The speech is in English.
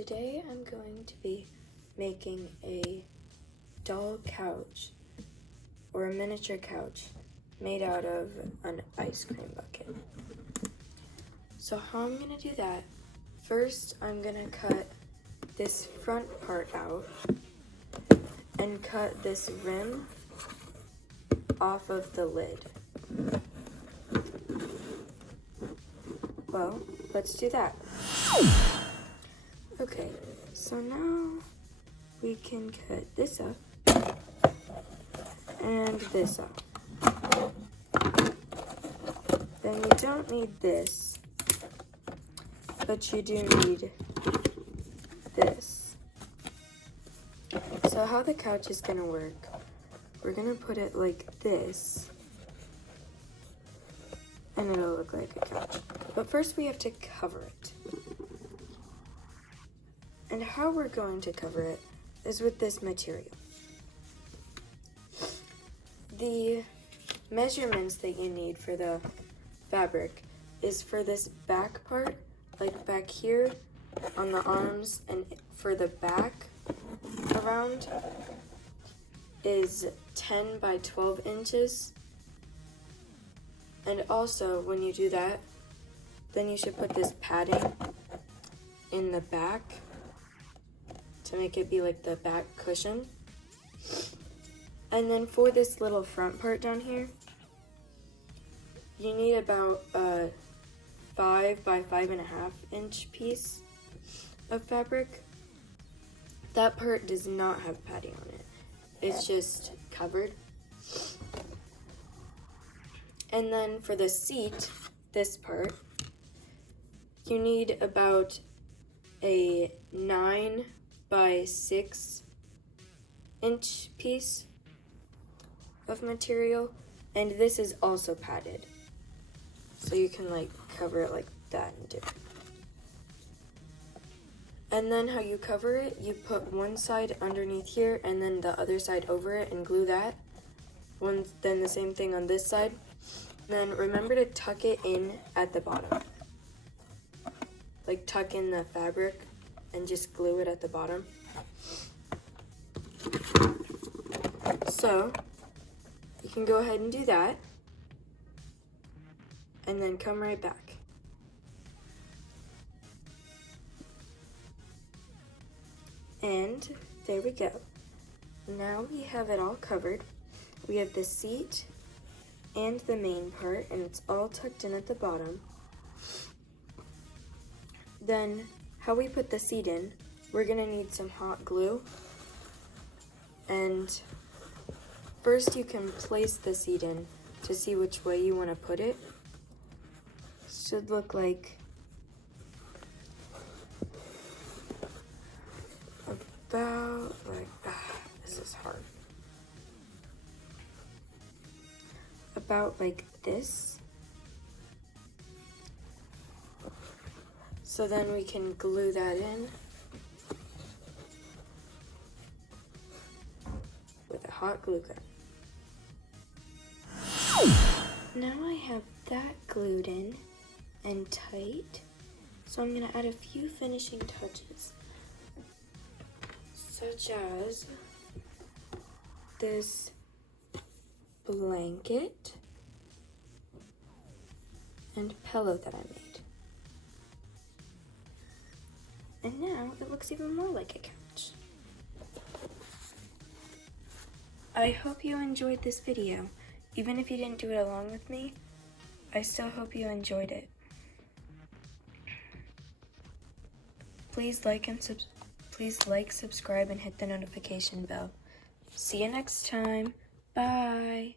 today I'm going to be making a doll couch or a miniature couch made out of an ice cream bucket. So how I'm going to do that, first I'm going to cut this front part out and cut this rim off of the lid. Well, let's do that. Okay, so now we can cut this up and this up. Then you don't need this, but you do need this. So how the couch is gonna work, we're gonna put it like this, and it'll look like a couch. But first we have to cover it. And how we're going to cover it is with this material. The measurements that you need for the fabric is for this back part, like back here on the arms, and for the back around is 10 by 12 inches. And also when you do that, then you should put this padding in the back to make it be like the back cushion. And then for this little front part down here, you need about a 5 by 5.5 inch piece of fabric. That part does not have padding on it. It's just covered. And then for the seat, this part, you need about a 9 by 6 inch piece of material, and this is also padded, so you can like cover it like that and do it. And then how you cover it, you put one side underneath here and then the other side over it and glue that. Then the same thing on this side. Then remember to tuck it in at the bottom. Like tuck in the fabric and just glue it at the bottom. So you can go ahead and do that and then come right back. And there we go. Now we have it all covered. We have the seat and the main part, and it's all tucked in at the bottom. Then how we put the seat in, we're gonna need some hot glue. And first you can place the seat in to see which way you wanna put it. Should look like about like, this is hard. About like this. So then we can glue that in with a hot glue gun. Now I have that glued in and tight, so I'm gonna add a few finishing touches, such as this blanket and pillow that I made. And now it looks even more like a couch. I hope you enjoyed this video. Even if you didn't do it along with me, I still hope you enjoyed it. Please like, subscribe, and hit the notification bell. See you next time. Bye.